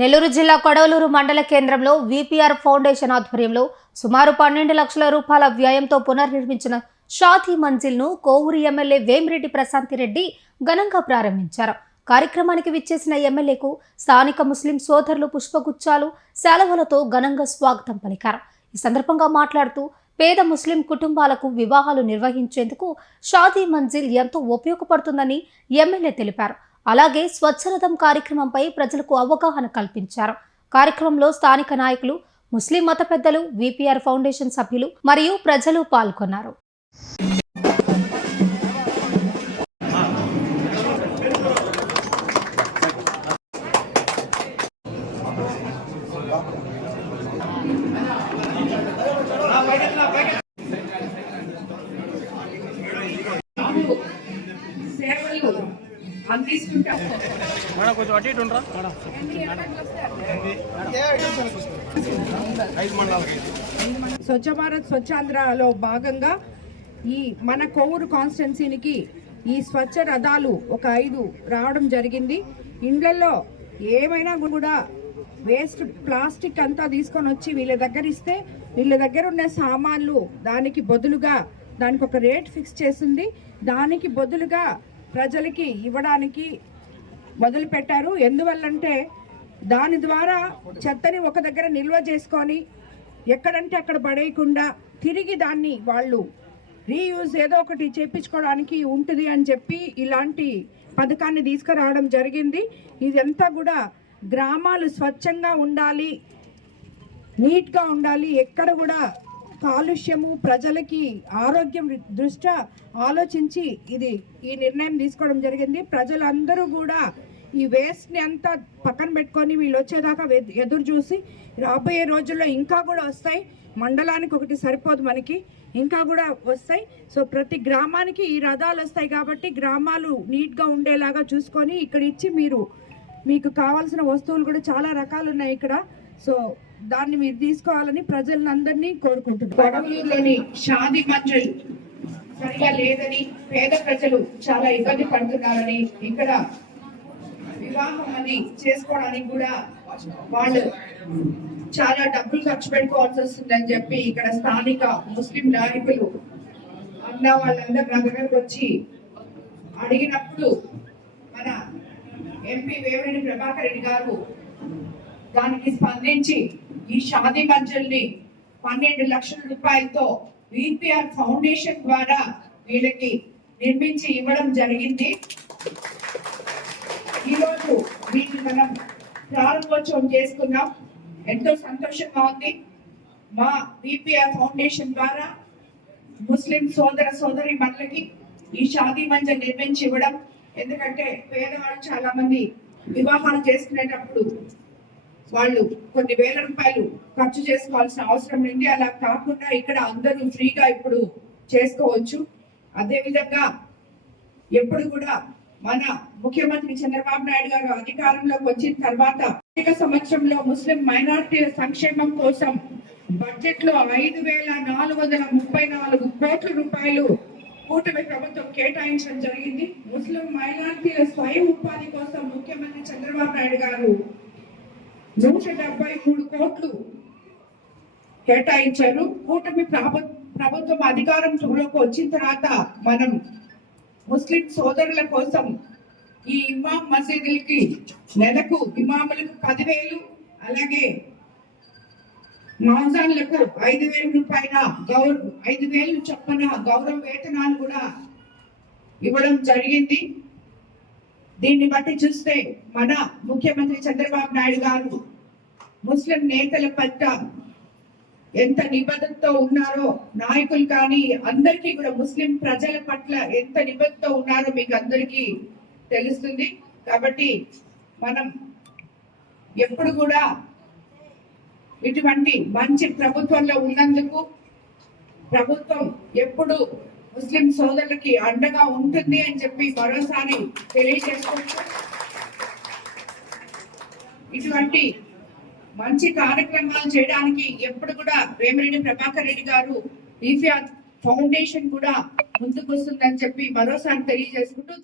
నెల్లూరు జిల్లా కొడవలూరు మండల కేంద్రంలో విపిఆర్ ఫౌండేషన్ ఆధ్వర్యంలో సుమారు 12 లక్షల రూపాయల వ్యయంతో పునర్నిర్మించిన షాదీ మంజిల్ను కోవూరు ఎమ్మెల్యే వేమిరెడ్డి ప్రశాంతిరెడ్డి ఘనంగా ప్రారంభించారు. కార్యక్రమానికి విచ్చేసిన ఎమ్మెల్యేకు స్థానిక ముస్లిం సోదరులు పుష్పగుచ్చాలు, శాలువలతో ఘనంగా స్వాగతం పలికారు. ఈ సందర్భంగా మాట్లాడుతూ పేద ముస్లిం కుటుంబాలకు వివాహాలు నిర్వహించేందుకు షాదీ మంజిల్ ఎంతో ఉపయోగపడుతుందని ఎమ్మెల్యే తెలిపారు. అలాగే స్వచ్ఛరథం కార్యక్రమంపై ప్రజలకు అవగాహన కల్పించారు. కార్యక్రమంలో స్థానిక నాయకులు, ముస్లిం మత పెద్దలు, విపిఆర్ ఫౌండేషన్ సభ్యులు మరియు ప్రజలు పాల్గొన్నారు. స్వచ్ఛ భారత్ స్వచ్ఛాంధ్రలో భాగంగా ఈ మన కోవూరు కాన్స్టిట్యున్సీకి ఈ స్వచ్ఛ రథాలు ఒక 5 రావడం జరిగింది. ఇండ్లలో ఏమైనా కూడా వేస్ట్ ప్లాస్టిక్ అంతా తీసుకొని వచ్చి వీళ్ళ దగ్గర ఇస్తే వీళ్ళ దగ్గర ఉన్న సామాన్లు దానికి బదులుగా దానికి ఒక రేట్ ఫిక్స్ చేసింది. దానికి బదులుగా ప్రజలకి ఇవ్వడానికి మొదలు పెట్టారు. ఎందువల్లంటే దాని ద్వారా చెత్తని ఒక దగ్గర నిల్వ చేసుకొని ఎక్కడంటే అక్కడ పడేయకుండా తిరిగి దాన్ని వాళ్ళు రీయూజ్ ఏదో ఒకటి చేయించుకోవడానికి ఉంటుంది అని చెప్పి ఇలాంటి పథకాన్ని తీసుకురావడం జరిగింది. ఇదంతా కూడా గ్రామాలు స్వచ్ఛంగా ఉండాలి, నీట్గా ఉండాలి, ఎక్కడ కూడా కాలుష్యము, ప్రజలకి ఆరోగ్యం దృష్ట్యా ఆలోచించి ఈ నిర్ణయం తీసుకోవడం జరిగింది. ప్రజలందరూ కూడా ఈ వేస్ట్ని అంతా పక్కన పెట్టుకొని వీళ్ళు వచ్చేదాకా ఎదురు చూసి రాబోయే రోజుల్లో ఇంకా కూడా వస్తాయి. మండలానికి ఒకటి సరిపోదు, మనకి ఇంకా కూడా వస్తాయి. సో ప్రతి గ్రామానికి ఈ రథాలు వస్తాయి కాబట్టి గ్రామాలు నీట్గా ఉండేలాగా చూసుకొని ఇక్కడ ఇచ్చి మీకు కావాల్సిన వస్తువులు కూడా చాలా రకాలు ఉన్నాయి ఇక్కడ. సో దాన్ని మీరు తీసుకోవాలని ప్రజలందరినీ కోరుకుంటున్నారు. కొడవలూరులోని షాదీ మంజిల్ సరిగా లేదని, పేద ప్రజలు చాలా ఇబ్బంది పడుతున్నారని, ఇక్కడ వివాహం అని చేసుకోవడానికి కూడా వాళ్ళు చాలా డబ్బులు ఖర్చు పెట్టుకోవాల్సి వస్తుందని చెప్పి ఇక్కడ స్థానిక ముస్లిం నాయకులు అన్న వాళ్ళందరూ నా దగ్గరకు వచ్చి అడిగినప్పుడు మన ఎంపీ వేమిరెడ్డి ప్రభాకర్ రెడ్డి గారు దానికి స్పందించి ఈ షాదీ మంజిల్ని 12 లక్షల రూపాయలతో విపిఆర్ ఫౌండేషన్ ద్వారా వీళ్ళకి నిర్మించి ఇవ్వడం జరిగింది. ఈరోజు వీటిని మనం ప్రారంభోత్సవం చేసుకున్నాం. ఎంతో సంతోషంగా ఉంది. మా విపిఆర్ ఫౌండేషన్ ద్వారా ముస్లిం సోదరి మనులకి ఈ షాదీ మంజిల్ నిర్మించి ఇవ్వడం. ఎందుకంటే పేదవాళ్ళు చాలా మంది వివాహాలు చేసుకునేటప్పుడు వాళ్ళు కొన్ని వేల రూపాయలు ఖర్చు చేసుకోవాల్సిన అవసరం ఉంది. అలా కాకుండా ఇక్కడ అందరూ ఫ్రీగా ఇప్పుడు చేసుకోవచ్చు. అదేవిధంగా ఎప్పుడు కూడా మన ముఖ్యమంత్రి చంద్రబాబు నాయుడు గారు అధికారంలోకి వచ్చిన తర్వాత ఆర్థిక సంవత్సరంలో ముస్లిం మైనారిటీల సంక్షేమం కోసం బడ్జెట్ లో 5,434 కోట్ల రూపాయలు కూటమి ప్రభుత్వం కేటాయించడం జరిగింది. ముస్లిం మైనారిటీల స్వయం ఉపాధి కోసం ముఖ్యమంత్రి చంద్రబాబు నాయుడు గారు 173 కోట్లు కేటాయించారు. కూటమి ప్రభుత్వం అధికారంలోకి వచ్చిన తర్వాత మనం ముస్లిం సోదరుల కోసం ఈ ఇమాం మసీదులకి నెలకు ఇమాములకు 10,000, అలాగే మౌజాన్లకు 5,000 రూపాయల 5,000 చొప్పున గౌరవ వేతనాలు కూడా ఇవ్వడం జరిగింది. దీన్ని బట్టి చూస్తే మన ముఖ్యమంత్రి చంద్రబాబు నాయుడు గారు ముస్లిం నేతల పట్ల ఎంత నిబద్ధతతో ఉన్నారో, నాయకులు కానీ అందరికీ కూడా ముస్లిం ప్రజల పట్ల ఎంత నిబద్ధతతో ఉన్నారో మీకు అందరికీ తెలుస్తుంది. కాబట్టి మనం ఎప్పుడు కూడా ఇటువంటి మంచి ప్రభుత్వంలో ఉన్నందుకు ప్రభుత్వం ఎప్పుడు ముస్లిం సోదరులకి అండగా ఉంటుంది అని చెప్పి మరోసారి తెలియజేసుకుంటూ ఇటువంటి మంచి కార్యక్రమాలు చేయడానికి ఎప్పుడు కూడా వేమిరెడ్డి ప్రభాకర్ రెడ్డి గారు విపిఆర్ ఫౌండేషన్ కూడా ముందుకు వస్తుందని చెప్పి మరోసారి తెలియజేసుకుంటూ